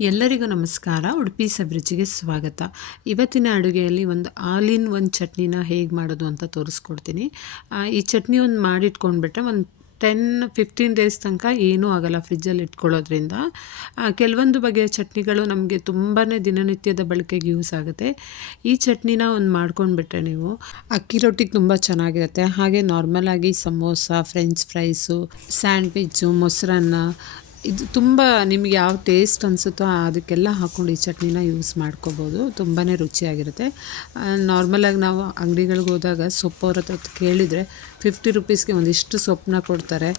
ಎಲ್ಲರಿಗೂ ನಮಸ್ಕಾರ. ಉಡುಪಿ ಸಬ್ರಿಜಿಗೆ ಸ್ವಾಗತ. ಇವತ್ತಿನ ಅಡುಗೆಯಲ್ಲಿ ಒಂದು ಆಲ್ ಇನ್ ಒಂದು ಚಟ್ನಿನ ಹೇಗೆ ಮಾಡೋದು ಅಂತ ತೋರಿಸ್ಕೊಡ್ತೀನಿ. ಈ ಚಟ್ನಿ ಒಂದು ಮಾಡಿಟ್ಕೊಂಡ್ಬಿಟ್ರೆ ಒಂದು ಟೆನ್, ಫಿಫ್ಟೀನ್ ಡೇಸ್ ತನಕ ಏನೂ ಆಗಲ್ಲ ಫ್ರಿಜ್ಜಲ್ಲಿ ಇಟ್ಕೊಳ್ಳೋದ್ರಿಂದ. ಕೆಲವೊಂದು ಬಗೆಯ ಚಟ್ನಿಗಳು ನಮಗೆ ತುಂಬಾ ದಿನನಿತ್ಯದ ಬಳಕೆಗೆ ಯೂಸ್ ಆಗುತ್ತೆ. ಈ ಚಟ್ನಿನ ಒಂದು ಮಾಡ್ಕೊಂಡ್ಬಿಟ್ರೆ ನೀವು ಅಕ್ಕಿ ರೊಟ್ಟಿಗೆ ತುಂಬ ಚೆನ್ನಾಗಿರುತ್ತೆ. ಹಾಗೆ ನಾರ್ಮಲ್ ಆಗಿ ಸಮೋಸ, ಫ್ರೆಂಚ್ ಫ್ರೈಸು, ಸ್ಯಾಂಡ್ವಿಚ್ಚು, ಮೊಸರನ್ನ ಇದು ತುಂಬ ನಿಮ್ಗೆ ಯಾವ ಟೇಸ್ಟ್ ಅನಿಸುತ್ತೋ ಅದಕ್ಕೆಲ್ಲ ಹಾಕ್ಕೊಂಡು ಈ ಚಟ್ನಿನ ಯೂಸ್ ಮಾಡ್ಕೋಬೋದು. ತುಂಬಾ ರುಚಿಯಾಗಿರುತ್ತೆ. ನಾರ್ಮಲಾಗಿ ನಾವು ಅಂಗಡಿಗಳಿಗೆ ಹೋದಾಗ ಸೊಪ್ಪು ಅವ್ರ ಹತ್ರ ಕೇಳಿದರೆ ಫಿಫ್ಟಿ ರುಪೀಸ್ಗೆ ಒಂದಿಷ್ಟು ಸೊಪ್ಪನ್ನ ಕೊಡ್ತಾರೆ.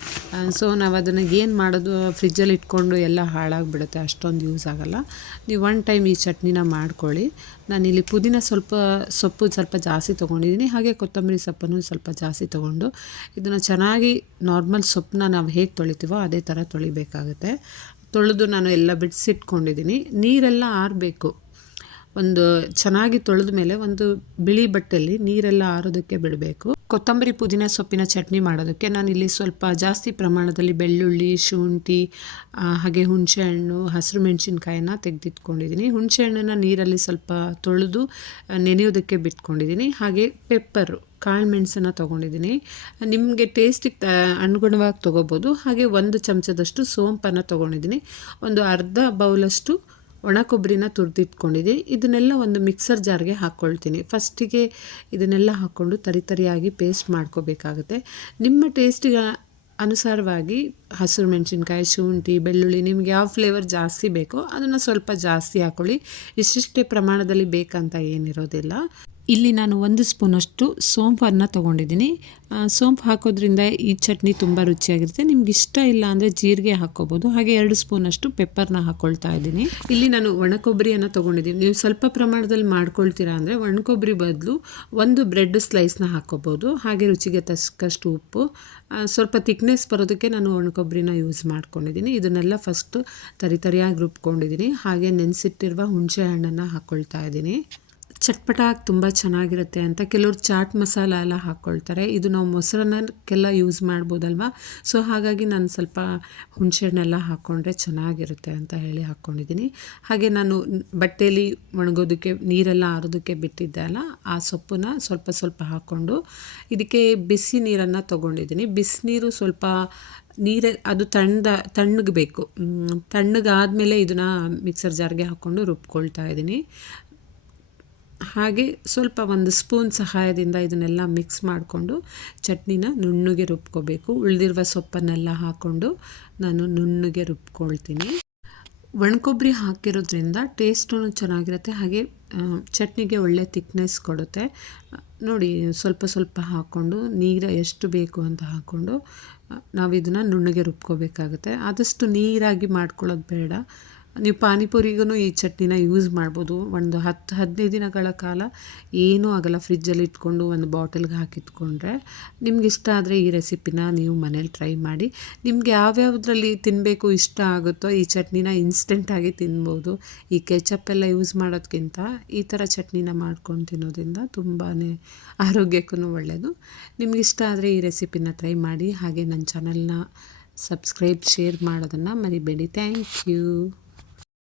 ಸೊ ನಾವು ಅದನ್ನು ಏನು ಮಾಡೋದು ಫ್ರಿಜ್ಜಲ್ಲಿ ಇಟ್ಕೊಂಡು ಎಲ್ಲ ಹಾಳಾಗಿಬಿಡುತ್ತೆ, ಅಷ್ಟೊಂದು ಯೂಸ್ ಆಗೋಲ್ಲ. ನೀವು ಒನ್ ಟೈಮ್ ಈ ಚಟ್ನಿನ ಮಾಡ್ಕೊಳ್ಳಿ. ನಾನಿಲ್ಲಿ ಪುದೀನ ಸ್ವಲ್ಪ ಸೊಪ್ಪು ಸ್ವಲ್ಪ ಜಾಸ್ತಿ ತೊಗೊಂಡಿದ್ದೀನಿ, ಹಾಗೆ ಕೊತ್ತಂಬರಿ ಸೊಪ್ಪನ್ನು ಸ್ವಲ್ಪ ಜಾಸ್ತಿ ತೊಗೊಂಡು ಇದನ್ನು ಚೆನ್ನಾಗಿ ನಾರ್ಮಲ್ ಸೊಪ್ಪನ್ನ ನಾವು ಹೇಗೆ ತೊಳಿತೀವೋ ಅದೇ ಥರ ತೊಳಿಬೇಕಾಗುತ್ತೆ. ತೊಳೆದು ನಾನು ಎಲ್ಲ ಬಿಡಿಸಿಟ್ಕೊಂಡಿದ್ದೀನಿ. ನೀರೆಲ್ಲ ಆರಬೇಕು. ಒಂದು ಚೆನ್ನಾಗಿ ತೊಳೆದ ಮೇಲೆ ಒಂದು ಬಿಳಿ ಬಟ್ಟೆಯಲ್ಲಿ ನೀರೆಲ್ಲ ಆರೋದಕ್ಕೆ ಬಿಡಬೇಕು. ಕೊತ್ತಂಬರಿ ಪುದೀನ ಸೊಪ್ಪಿನ ಚಟ್ನಿ ಮಾಡೋದಕ್ಕೆ ನಾನು ಇಲ್ಲಿ ಸ್ವಲ್ಪ ಜಾಸ್ತಿ ಪ್ರಮಾಣದಲ್ಲಿ ಬೆಳ್ಳುಳ್ಳಿ, ಶುಂಠಿ ಹಾಗೆ ಹುಣಸೆಹಣ್ಣು ಹಸಿರು ಮೆಣಸಿನ್ಕಾಯಿನ ತೆಗೆದಿಟ್ಕೊಂಡಿದ್ದೀನಿ. ಹುಣಸೆಹಣ್ಣನ್ನು ನೀರಲ್ಲಿ ಸ್ವಲ್ಪ ತೊಳೆದು ನೆನೆಯೋದಕ್ಕೆ ಬಿಟ್ಕೊಂಡಿದ್ದೀನಿ. ಹಾಗೆ ಪೆಪ್ಪರು, ಕಾಳು ಮೆಣಸನ್ನು ತೊಗೊಂಡಿದ್ದೀನಿ. ನಿಮಗೆ ಟೇಸ್ಟಿಗೆ ಅನುಗುಣವಾಗಿ ತೊಗೋಬೋದು. ಹಾಗೆ ಒಂದು ಚಮಚದಷ್ಟು ಸೋಂಪನ್ನು ತೊಗೊಂಡಿದ್ದೀನಿ. ಒಂದು ಅರ್ಧ ಬೌಲಷ್ಟು ಒಣ ಕೊಬ್ಬರಿನ ತುರಿದಿಟ್ಕೊಂಡಿದ್ದೀನಿ ಇದನ್ನೆಲ್ಲ ಒಂದು ಮಿಕ್ಸರ್ ಜಾರ್ಗೆ ಹಾಕ್ಕೊಳ್ತೀನಿ ಫಸ್ಟಿಗೆ ಇದನ್ನೆಲ್ಲ ಹಾಕ್ಕೊಂಡು ತರಿ ತರಿಯಾಗಿ ಪೇಸ್ಟ್ ಮಾಡ್ಕೋಬೇಕಾಗುತ್ತೆ. ನಿಮ್ಮ ಟೇಸ್ಟಿಗೆ ಅನುಸಾರವಾಗಿ ಹಸಿರು ಮೆಣಸಿನ್ಕಾಯಿ, ಶುಂಠಿ, ಬೆಳ್ಳುಳ್ಳಿ ನಿಮ್ಗೆ ಯಾವ ಫ್ಲೇವರ್ ಜಾಸ್ತಿ ಬೇಕೋ ಅದನ್ನು ಸ್ವಲ್ಪ ಜಾಸ್ತಿ ಹಾಕ್ಕೊಳ್ಳಿ ಇಷ್ಟಿಷ್ಟೇ ಪ್ರಮಾಣದಲ್ಲಿ ಬೇಕಂತ ಏನಿರೋದಿಲ್ಲ. ಇಲ್ಲಿ ನಾನು ಒಂದು ಸ್ಪೂನಷ್ಟು ಸೋಂಪನ್ನು ತೊಗೊಂಡಿದ್ದೀನಿ. ಸೋಂಪು ಹಾಕೋದ್ರಿಂದ ಈ ಚಟ್ನಿ ತುಂಬ ರುಚಿಯಾಗಿರುತ್ತೆ. ನಿಮ್ಗೆ ಇಷ್ಟ ಇಲ್ಲ ಅಂದರೆ ಜೀರಿಗೆ ಹಾಕ್ಕೋಬೋದು ಹಾಗೆ ಎರಡು ಸ್ಪೂನಷ್ಟು ಪೆಪ್ಪರ್ನ ಹಾಕ್ಕೊಳ್ತಾ ಇದ್ದೀನಿ. ಇಲ್ಲಿ ನಾನು ಒಣ ಕೊಬ್ಬರಿಯನ್ನು ತೊಗೊಂಡಿದ್ದೀನಿ. ನೀವು ಸ್ವಲ್ಪ ಪ್ರಮಾಣದಲ್ಲಿ ಮಾಡ್ಕೊಳ್ತೀರಾ ಅಂದರೆ ಒಣ ಕೊಬ್ಬರಿ ಬದಲು ಒಂದು ಬ್ರೆಡ್ ಸ್ಲೈಸ್ನ ಹಾಕ್ಕೋಬೋದು ಹಾಗೆ ರುಚಿಗೆ ತಕ್ಕಷ್ಟು ಉಪ್ಪು. ಸ್ವಲ್ಪ ತಿಕ್ನೆಸ್ ಬರೋದಕ್ಕೆ ನಾನು ಒಣ ಕೊಬ್ಬರಿನ ಯೂಸ್ ಮಾಡ್ಕೊಂಡಿದ್ದೀನಿ. ಇದನ್ನೆಲ್ಲ ಫಸ್ಟು ತರಿತರಿಯಾಗಿ ರುಬ್ಕೊಂಡಿದ್ದೀನಿ. ಹಾಗೆ ನೆನೆಸಿಟ್ಟಿರುವ ಹುಣಸೆ ಹಣ್ಣನ್ನು ಹಾಕ್ಕೊಳ್ತಾ ಇದ್ದೀನಿ. ಚಟ್ಪಟಾಗಿ ತುಂಬ ಚೆನ್ನಾಗಿರುತ್ತೆ ಅಂತ ಕೆಲವರು ಚಾಟ್ ಮಸಾಲ ಎಲ್ಲ ಹಾಕ್ಕೊಳ್ತಾರೆ. ಇದು ನಾವು ಮೊಸರನ್ನಕ್ಕೆಲ್ಲ ಯೂಸ್ ಮಾಡ್ಬೋದಲ್ವಾ? ಸೊ ಹಾಗಾಗಿ ನಾನು ಸ್ವಲ್ಪ ಹುಣಸೆಹಣ್ಣೆಲ್ಲ ಹಾಕ್ಕೊಂಡ್ರೆ ಚೆನ್ನಾಗಿರುತ್ತೆ ಅಂತ ಹೇಳಿ ಹಾಕ್ಕೊಂಡಿದ್ದೀನಿ. ಹಾಗೆ ನಾನು ಬಟ್ಟೆಯಲ್ಲಿ ಒಣಗೋದಕ್ಕೆ, ನೀರೆಲ್ಲ ಆರೋದಕ್ಕೆ ಬಿಟ್ಟಿದ್ದೆ ಅಲ್ಲ, ಆ ಸೊಪ್ಪನ್ನ ಸ್ವಲ್ಪ ಸ್ವಲ್ಪ ಹಾಕ್ಕೊಂಡು ಇದಕ್ಕೆ ಬಿಸಿ ನೀರನ್ನು ತೊಗೊಂಡಿದ್ದೀನಿ. ಬಿಸಿನೀರು ಸ್ವಲ್ಪ ನೀರೆ, ಅದು ತಣ್ಣದ, ತಣ್ಣಗೆ ಬೇಕು. ತಣ್ಣಗಾದಮೇಲೆ ಇದನ್ನು ಮಿಕ್ಸರ್ ಜಾರ್ಗೆ ಹಾಕ್ಕೊಂಡು ರುಬ್ಕೊಳ್ತಾ ಇದ್ದೀನಿ. ಹಾಗೆ ಸ್ವಲ್ಪ ಒಂದು ಸ್ಪೂನ್ ಸಹಾಯದಿಂದ ಇದನ್ನೆಲ್ಲ ಮಿಕ್ಸ್ ಮಾಡಿಕೊಂಡು ಚಟ್ನಿನ ನುಣ್ಣಗೆ ರುಬ್ಕೋಬೇಕು. ಉಳಿದಿರುವ ಸೊಪ್ಪನ್ನೆಲ್ಲ ಹಾಕ್ಕೊಂಡು ನಾನು ನುಣ್ಣಗೆ ರುಬ್ಕೊಳ್ತೀನಿ. ಒಣಕೊಬ್ಬರಿ ಹಾಕಿರೋದ್ರಿಂದ ಟೇಸ್ಟೂ ಚೆನ್ನಾಗಿರುತ್ತೆ. ಹಾಗೆ ಚಟ್ನಿಗೆ ಒಳ್ಳೆ ತಿಕ್ನೆಸ್ ಕೊಡುತ್ತೆ. ನೋಡಿ, ಸ್ವಲ್ಪ ಸ್ವಲ್ಪ ಹಾಕ್ಕೊಂಡು ನೀರು ಎಷ್ಟು ಬೇಕು ಅಂತ ಹಾಕ್ಕೊಂಡು ನಾವು ಇದನ್ನು ನುಣ್ಣಗೆ ರುಬ್ಕೋಬೇಕಾಗುತ್ತೆ. ಆದಷ್ಟು ನೀರಾಗಿ ಮಾಡ್ಕೊಳ್ಳೋದು ಬೇಡ. ನೀವು ಪಾನಿಪುರಿಗೂ ಈ ಚಟ್ನಿನ ಯೂಸ್ ಮಾಡ್ಬೋದು. ಒಂದು ಹತ್ತು, ಹದಿನೈದು ದಿನಗಳ ಕಾಲ ಏನೂ ಆಗಲ್ಲ. ಫ್ರಿಜ್ಜಲ್ಲಿ ಇಟ್ಕೊಂಡು ಒಂದು ಬಾಟಲ್ಗೆ ಹಾಕಿಟ್ಕೊಂಡ್ರೆ ನಿಮ್ಗೆ ಇಷ್ಟ ಆದರೆ ಈ ರೆಸಿಪಿನ ನೀವು ಮನೇಲಿ ಟ್ರೈ ಮಾಡಿ. ನಿಮ್ಗೆ ಯಾವ್ಯಾವುದ್ರಲ್ಲಿ ತಿನ್ನಬೇಕು ಇಷ್ಟ ಆಗುತ್ತೋ ಈ ಚಟ್ನಿನ ಇನ್ಸ್ಟೆಂಟಾಗಿ ತಿನ್ಬೋದು. ಈ ಕೆಚಪ್ ಎಲ್ಲ ಯೂಸ್ ಮಾಡೋದಕ್ಕಿಂತ ಈ ಥರ ಚಟ್ನಿನ ಮಾಡ್ಕೊಂಡು ತಿನ್ನೋದ್ರಿಂದ ತುಂಬಾ ಆರೋಗ್ಯಕ್ಕೂ ಒಳ್ಳೆಯದು ನಿಮ್ಗೆ ಇಷ್ಟ ಆದರೆ ಈ ರೆಸಿಪಿನ ಟ್ರೈ ಮಾಡಿ. ಹಾಗೆ ನನ್ನ ಚಾನಲ್ನ ಸಬ್ಸ್ಕ್ರೈಬ್ ಶೇರ್ ಮಾಡೋದನ್ನು ಮರಿಬೇಡಿ. Thank you